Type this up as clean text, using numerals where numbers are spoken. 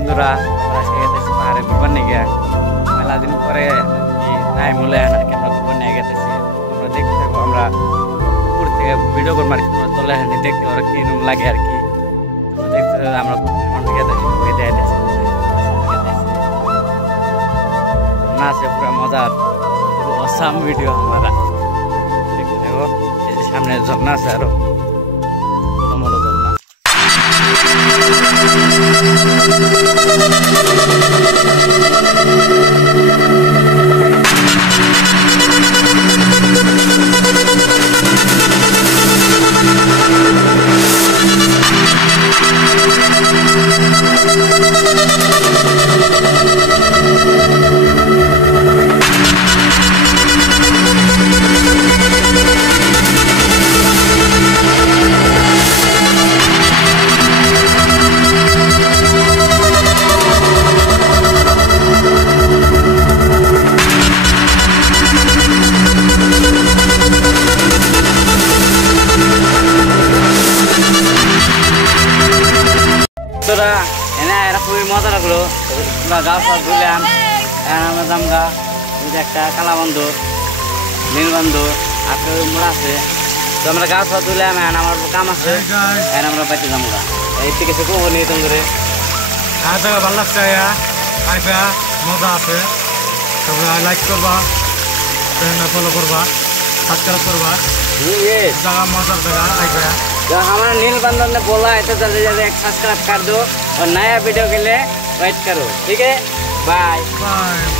বন্ধুরা আমরা আজকে গেতেছি পাহাড়ে ঘুরবার নিয়ে গিয়া মেলা দিন পরে টাইম হলে আর কি আমরা ঘুরবার নিয়ে গেতেছি। তোমরা দেখতে থাকো, আমরা উপর থেকে ভিডিও করবো আর কি, তোমরা চলে আসেনি দেখতে ওরা কিরকম লাগে আর কি। তোমরা দেখতে থাকো, আমরা গেতেছি না আছে পুরো মজার পুরো অসাম ভিডিও আমরা দেখতে থাকো। এই যে সামনে ঝর্ণা আছে, আরো ছোট মোটো ঝর্ণা। এরা খুবই মজা লাগলো, গাছ ফাছ বুঝলাম। আমরা জামগা ওই যে একটা কালা বন্ধু নীলবন্ধু আপনি মোড় আছে, তো আমরা গাছ ফাছ বুঝলাম। আমার কাম আছে, আমরা বাইতে জামগা এই থেকে সে কবো নিয়ে তুমি করে জায়গা ভালো লাগছে, মজা আছে। তোমরা লাইক করবা, ফলো করবা, সাবস্ক্রাইব করবা। জায়গা मजा जगह तो हमारा नीलबंधन ने बोला है तो जल्दी जल्दी सब्सक्राइब कर दो और नया वीडियो के लिए वेट करो, ठीक है। Bye bye.